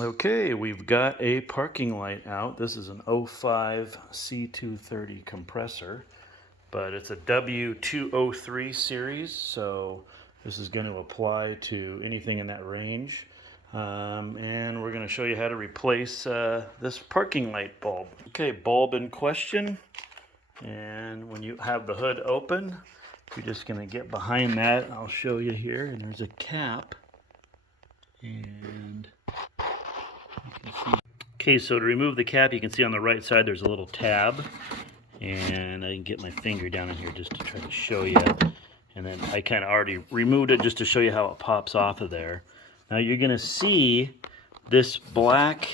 Okay, we've got a parking light out. This is an 05 C230 compressor, but it's a W203 series, so this is going to apply to anything in that range. And we're going to show you how to replace this parking light bulb. Okay, bulb in question. And when you have the hood open, you're just going to get behind that. I'll show you here. And there's a cap. And you can see. Okay, so to remove the cap, you can see on the right side there's a little tab. And I can get my finger down in here just to try to show you. And then I kind of already removed it just to show you how it pops off of there. Now you're going to see this black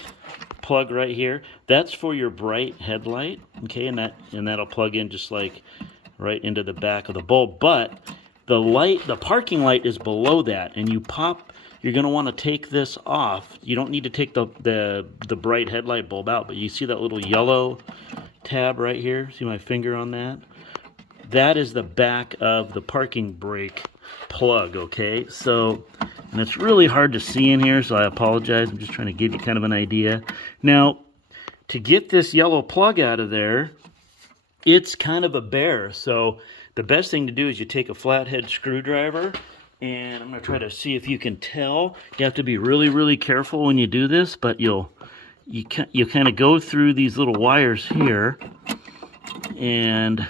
plug right here. That's for your bright headlight, okay, and that'll plug in just like right into the back of the bulb. But the parking light is below that, and you're going to want to take this off. You don't need to take the bright headlight bulb out, but you see that little yellow tab right here? See my finger on that? That is the back of the parking brake plug, okay? So, and it's really hard to see in here, so I apologize. I'm just trying to give you kind of an idea. Now, to get this yellow plug out of there, it's kind of a bear. So the best thing to do is you take a flathead screwdriver, and I'm going to try to see if you can tell. You have to be really, really careful when you do this, but you kind of go through these little wires here, and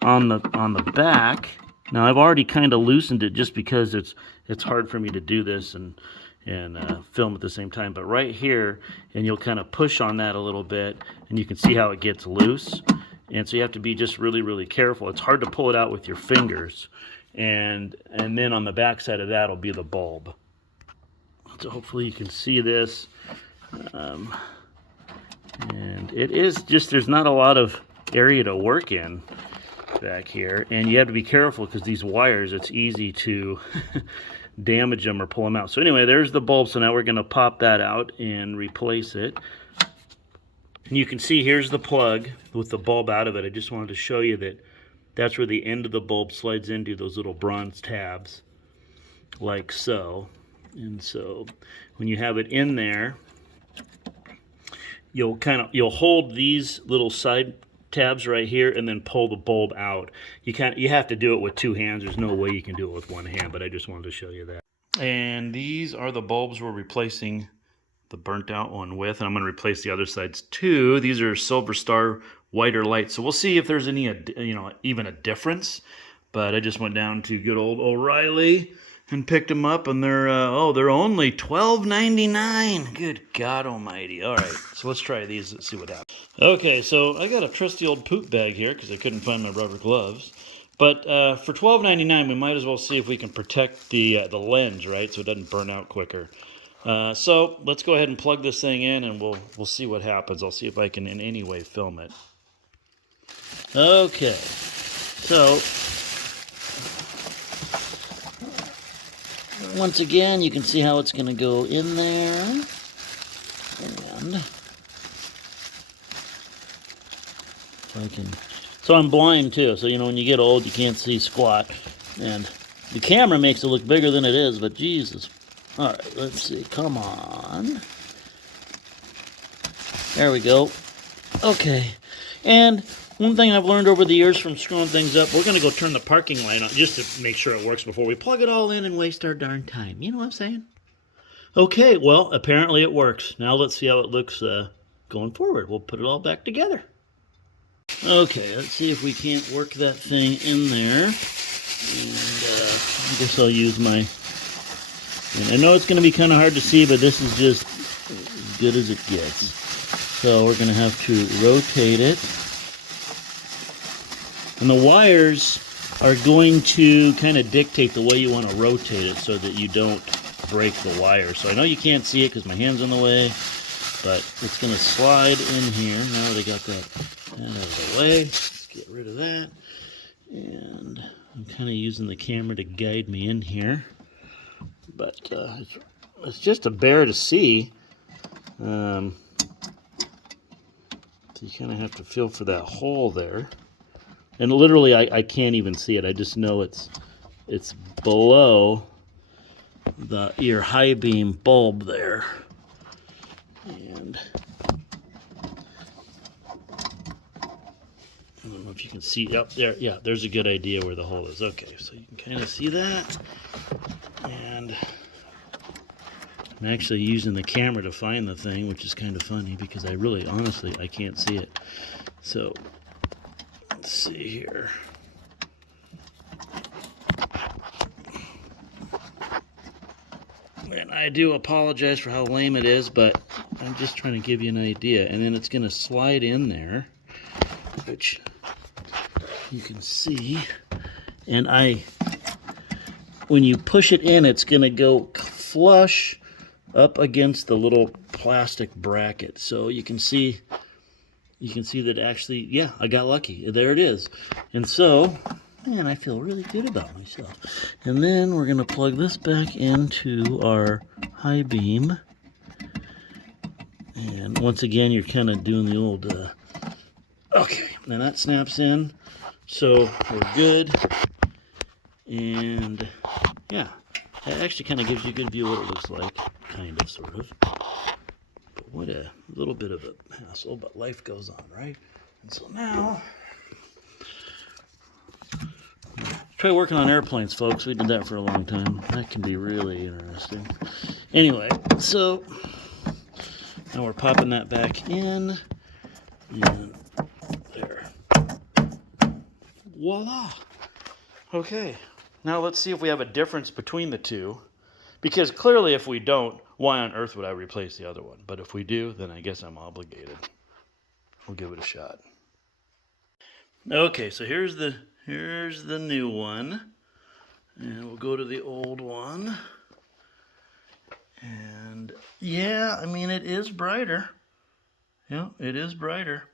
on the back. Now I've already kind of loosened it just because it's hard for me to do this and film at the same time. But right here, and you'll kind of push on that a little bit, and you can see how it gets loose. And so you have to be just really, really careful. It's hard to pull it out with your fingers. And then on the back side of that will be the bulb. So hopefully you can see this. And it is just, there's not a lot of area to work in back here, and you have to be careful because these wires, it's easy to damage them or pull them out. So anyway, there's the bulb. So now we're going to pop that out and replace it. And you can see here's the plug with the bulb out of it. I just wanted to show you that that's where the end of the bulb slides into those little bronze tabs, like so. And so when you have it in there, you'll hold these little side tabs right here and then pull the bulb out. You have to do it with two hands. There's no way you can do it with one hand, but I just wanted to show you that. And these are the bulbs we're replacing the burnt out one with, and I'm going to replace the other sides too. These are Silver Star whiter lights, so we'll see if there's any even a difference. But I just went down to good old O'Reilly and picked them up, and they're only $12.99. Good God Almighty! All right, so let's try these. Let's see what happens. Okay, so I got a trusty old poop bag here because I couldn't find my rubber gloves. But for $12.99, we might as well see if we can protect the lens, right, so it doesn't burn out quicker. So let's go ahead and plug this thing in, and we'll see what happens. I'll see if I can in any way film it. Okay, so once again, you can see how it's going to go in there, and so I'm blind too, so when you get old you can't see squat, and the camera makes it look bigger than it is, but Jesus. Alright, let's see, come on. There we go. Okay, and one thing I've learned over the years from screwing things up, we're going to go turn the parking light on just to make sure it works before we plug it all in and waste our darn time. You know what I'm saying? Okay, well, apparently it works. Now let's see how it looks going forward. We'll put it all back together. Okay, let's see if we can't work that thing in there. And I guess I'll use my... And I know it's going to be kind of hard to see, but this is just as good as it gets. So we're going to have to rotate it. And the wires are going to kind of dictate the way you want to rotate it so that you don't break the wire. So I know you can't see it because my hand's in the way, but it's going to slide in here. Now that I got that out of the way, let's get rid of that. And I'm kind of using the camera to guide me in here. But it's just a bear to see. So you kind of have to feel for that hole there. And literally, I can't even see it. I just know it's below your high beam bulb there. And I don't know if you can see up there. Yeah, there's a good idea where the hole is. Okay, so you can kind of see that. And I'm actually using the camera to find the thing, which is kind of funny because I really, honestly, I can't see it. So, let's see here. And I do apologize for how lame it is, but I'm just trying to give you an idea. And then it's going to slide in there, which you can see. And when you push it in, it's going to go flush up against the little plastic bracket. So you can see that actually, yeah, I got lucky. There it is. And so, man, I feel really good about myself. And then we're going to plug this back into our high beam. And once again, you're kind of doing the old, okay, now that snaps in. So we're good. And yeah, that actually kind of gives you a good view of what it looks like. Kind of, sort of. But what a little bit of a hassle, but life goes on, right? And so now, try working on airplanes, folks. We did that for a long time. That can be really interesting. Anyway, so now we're popping that back in. And there. Voila! Okay, now let's see if we have a difference between the two. Because clearly if we don't, why on earth would I replace the other one? But if we do, then I guess I'm obligated. We'll give it a shot. Okay, so here's the new one. And we'll go to the old one. And yeah, I mean, it is brighter. Yeah, it is brighter.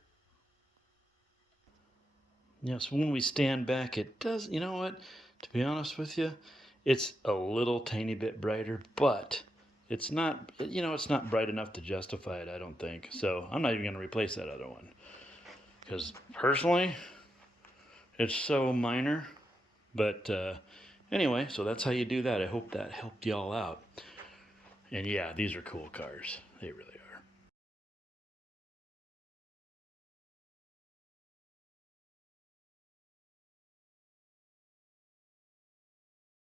Yeah, so when we stand back, it does, you know what? To be honest with you, it's a little tiny bit brighter, but it's not, it's not bright enough to justify it, I don't think. So I'm not even going to replace that other one. Because personally, it's so minor. But anyway, so that's how you do that. I hope that helped y'all out. And yeah, these are cool cars. They really are.